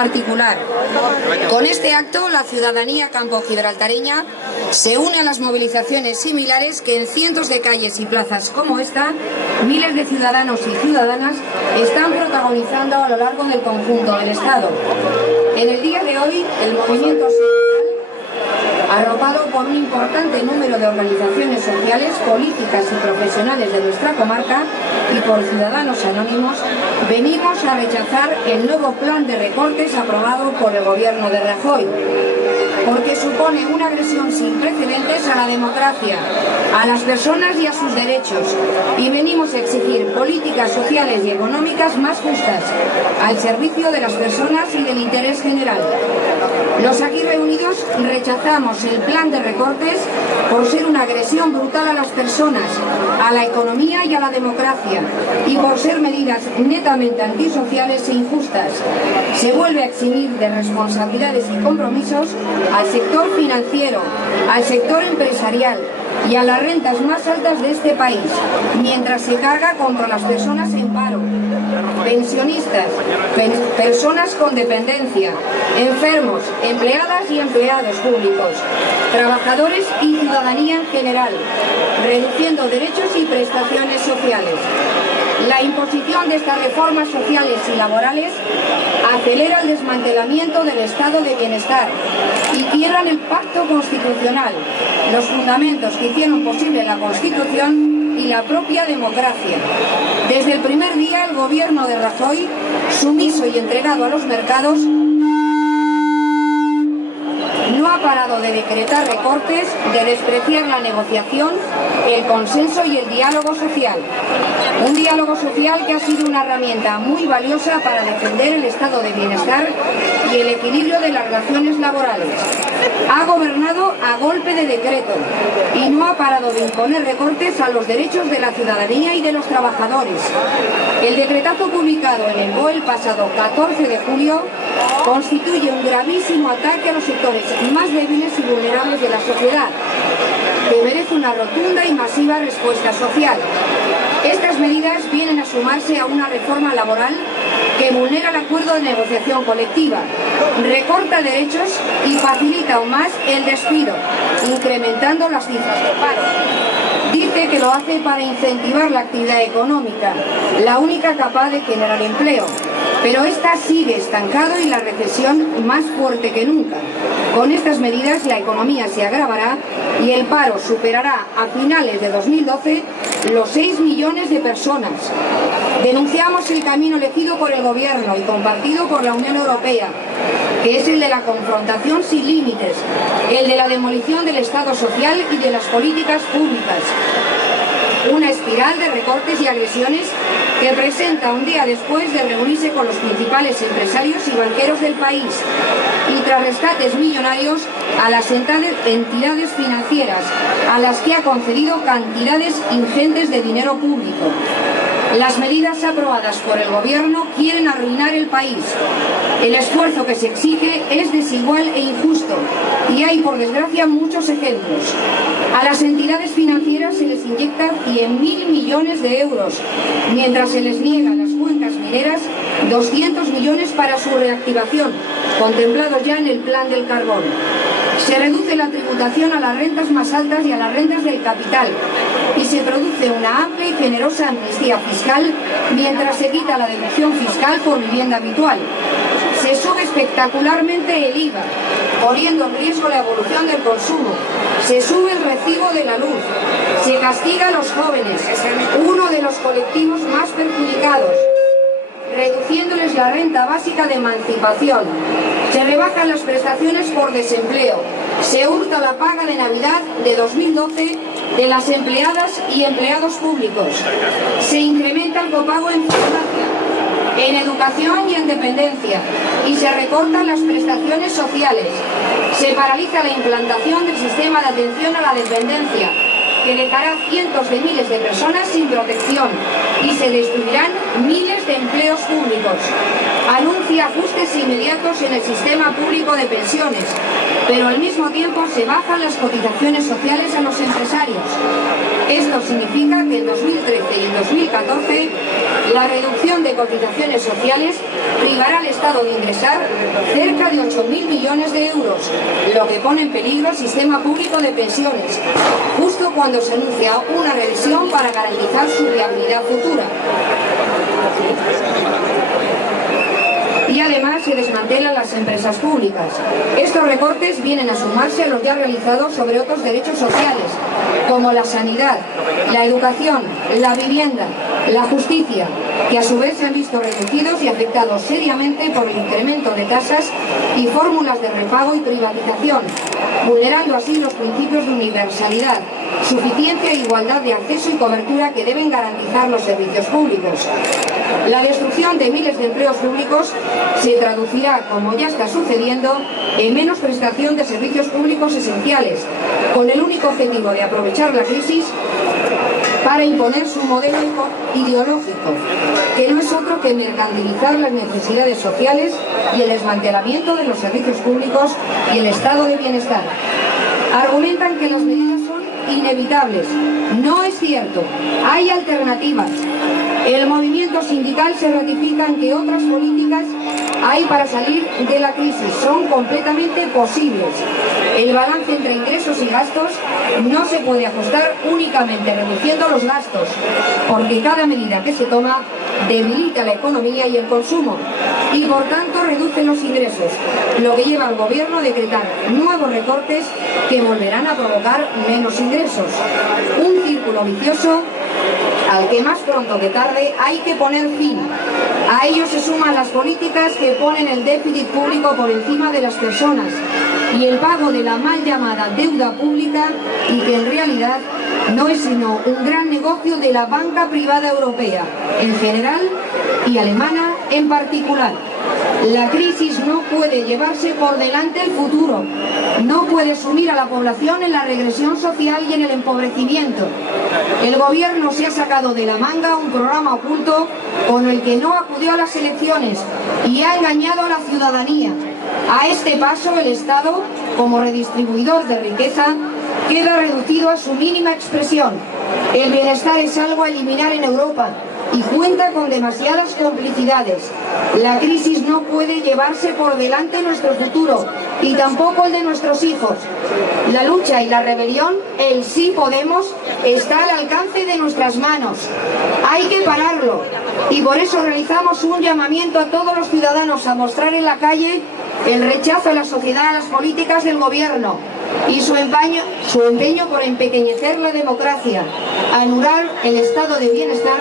particular. Con este acto, la ciudadanía campo-gibraltareña se une a las movilizaciones similares que en cientos de calles y plazas como esta, miles de ciudadanos y ciudadanas están protagonizando a lo largo del conjunto del Estado. En el día de hoy, el movimiento arropado por un importante número de organizaciones sociales, políticas y profesionales de nuestra comarca y por ciudadanos anónimos, venimos a rechazar el nuevo plan de recortes aprobado por el gobierno de Rajoy, porque supone una agresión sin precedentes a la democracia, a las personas y a sus derechos, y venimos a exigir políticas sociales y económicas más justas, al servicio de las personas y del interés general. Los aquí reunidos rechazamos el plan de recortes por ser una agresión brutal a las personas, a la economía y a la democracia, y por ser medidas netamente antisociales e injustas. Se vuelve a eximir de responsabilidades y compromisos al sector financiero, al sector empresarial y a las rentas más altas de este país, mientras se carga contra las personas en paro, pensionistas, personas con dependencia, enfermos, empleadas y empleados públicos, trabajadores y ciudadanía en general, reduciendo derechos y prestaciones sociales. La imposición de estas reformas sociales y laborales acelera el desmantelamiento del estado de bienestar y quiebran el pacto constitucional, los fundamentos que hicieron posible la Constitución y la propia democracia. Desde el primer día, el gobierno de Rajoy, sumiso y entregado a los mercados, no ha parado de decretar recortes, de despreciar la negociación, el consenso y el diálogo social. Un diálogo social que ha sido una herramienta muy valiosa para defender el estado de bienestar y el equilibrio de las relaciones laborales. Ha gobernado a golpe de decreto y no ha parado de imponer recortes a los derechos de la ciudadanía y de los trabajadores. El decretazo publicado en el BOE el pasado 14 de julio constituye un gravísimo ataque a los sectores más débiles y vulnerables de la sociedad, que merece una rotunda y masiva respuesta social. Estas medidas vienen a sumarse a una reforma laboral que vulnera el acuerdo de negociación colectiva, recorta derechos y facilita aún más el despido, incrementando las cifras de paro. Dice que lo hace para incentivar la actividad económica, la única capaz de generar empleo, pero esta sigue estancada y la recesión más fuerte que nunca. Con estas medidas la economía se agravará y el paro superará a finales de 2012 los 6 millones de personas. Denunciamos el camino elegido por el gobierno y compartido por la Unión Europea, que es el de la confrontación sin límites, el de la demolición del Estado social y de las políticas públicas. Una espiral de recortes y agresiones que presenta un día después de reunirse con los principales empresarios y banqueros del país y tras rescates millonarios a las entidades financieras a las que ha concedido cantidades ingentes de dinero público. Las medidas aprobadas por el gobierno quieren arruinar el país. El esfuerzo que se exige es desigual e injusto y hay, por desgracia, muchos ejemplos. A las entidades financieras se les inyectan 100.000 millones de euros, mientras se les niega a las cuencas mineras 200 millones para su reactivación, contemplados ya en el plan del carbón. Se reduce la tributación a las rentas más altas y a las rentas del capital y se produce una amplia y generosa amnistía fiscal mientras se quita la deducción fiscal por vivienda habitual. Se sube espectacularmente el IVA, poniendo en riesgo la evolución del consumo. Se sube el recibo de la luz. Se castiga a los jóvenes, uno de los colectivos más perjudicados, reduciéndoles la renta básica de emancipación. Se rebajan las prestaciones por desempleo. Se hurta la paga de Navidad de 2012 de las empleadas y empleados públicos. Se incrementa el copago en farmacia, en educación y en dependencia, y se recortan las prestaciones sociales. Se paraliza la implantación del sistema de atención a la dependencia, que dejará cientos de miles de personas sin protección y se destruirán miles de empleos públicos. Anuncia ajustes inmediatos en el sistema público de pensiones, pero al mismo tiempo se bajan las cotizaciones sociales a los empresarios. Esto significa que en 2013 y en 2014 la reducción de cotizaciones sociales privará al Estado de ingresar cerca de 8.000 millones de euros, lo que pone en peligro el sistema público de pensiones, justo cuando se anuncia una revisión para garantizar su viabilidad futura. Y además se desmantelan las empresas públicas. Estos recortes vienen a sumarse a los ya realizados sobre otros derechos sociales, como la sanidad, la educación, la vivienda, la justicia, que a su vez se han visto reducidos y afectados seriamente por el incremento de tasas y fórmulas de repago y privatización, vulnerando así los principios de universalidad, suficiencia e igualdad de acceso y cobertura que deben garantizar los servicios públicos. La destrucción de miles de empleos públicos se traducirá, como ya está sucediendo, en menos prestación de servicios públicos esenciales, con el único objetivo de aprovechar la crisis para imponer su modelo ideológico, que no es otro que mercantilizar las necesidades sociales y el desmantelamiento de los servicios públicos y el estado de bienestar. Argumentan que las medidas son inevitables. No es cierto, hay alternativas. El movimiento sindical se ratifica en que otras políticas hay para salir de la crisis, son completamente posibles. El balance entre ingresos y gastos no se puede ajustar únicamente reduciendo los gastos, porque cada medida que se toma debilita la economía y el consumo, y por tanto reduce los ingresos, lo que lleva al gobierno a decretar nuevos recortes que volverán a provocar menos ingresos. Un círculo vicioso al que más pronto que tarde hay que poner fin. A ello se suman las políticas que ponen el déficit público por encima de las personas y el pago de la mal llamada deuda pública, y que en realidad no es sino un gran negocio de la banca privada europea en general y alemana en particular. La crisis no puede llevarse por delante el futuro, no puede sumir a la población en la regresión social y en el empobrecimiento. El gobierno se ha sacado de la manga un programa oculto con el que no acudió a las elecciones y ha engañado a la ciudadanía. A este paso el Estado, como redistribuidor de riqueza, queda reducido a su mínima expresión. El bienestar es algo a eliminar en Europa y cuenta con demasiadas complicidades. La crisis no puede llevarse por delante nuestro futuro y tampoco el de nuestros hijos. La lucha y la rebelión, el sí podemos, está al alcance de nuestras manos. Hay que pararlo y por eso realizamos un llamamiento a todos los ciudadanos a mostrar en la calle el rechazo de la sociedad a las políticas del gobierno y su empeño por empequeñecer la democracia, anular el estado de bienestar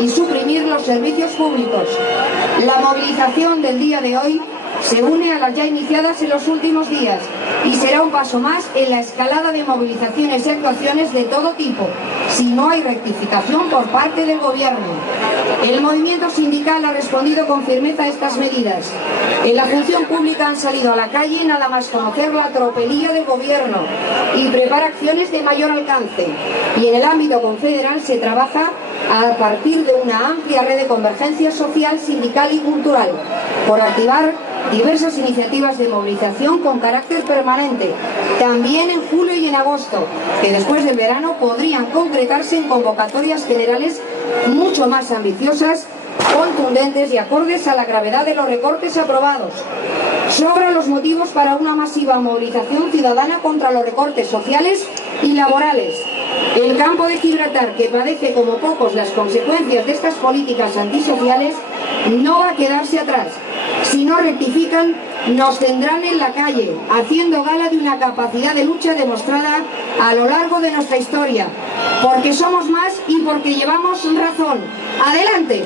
y suprimir los servicios públicos. La movilización del día de hoy se une a las ya iniciadas en los últimos días y será un paso más en la escalada de movilizaciones y actuaciones de todo tipo, si no hay rectificación por parte del gobierno. El movimiento sindical ha respondido con firmeza a estas medidas. En la función pública han salido a la calle nada más conocer la tropelía del gobierno y prepara acciones de mayor alcance. Y en el ámbito confederal se trabaja a partir de una amplia red de convergencia social, sindical y cultural, por activar diversas iniciativas de movilización con carácter permanente, también en julio y en agosto, que después del verano podrían concretarse en convocatorias generales mucho más ambiciosas, contundentes y acordes a la gravedad de los recortes aprobados. Sobran los motivos para una masiva movilización ciudadana contra los recortes sociales y laborales. El campo de Gibraltar, que padece como pocos las consecuencias de estas políticas antisociales, no va a quedarse atrás. Si no rectifican, nos tendrán en la calle, haciendo gala de una capacidad de lucha demostrada a lo largo de nuestra historia, porque somos más y porque llevamos razón. ¡Adelante!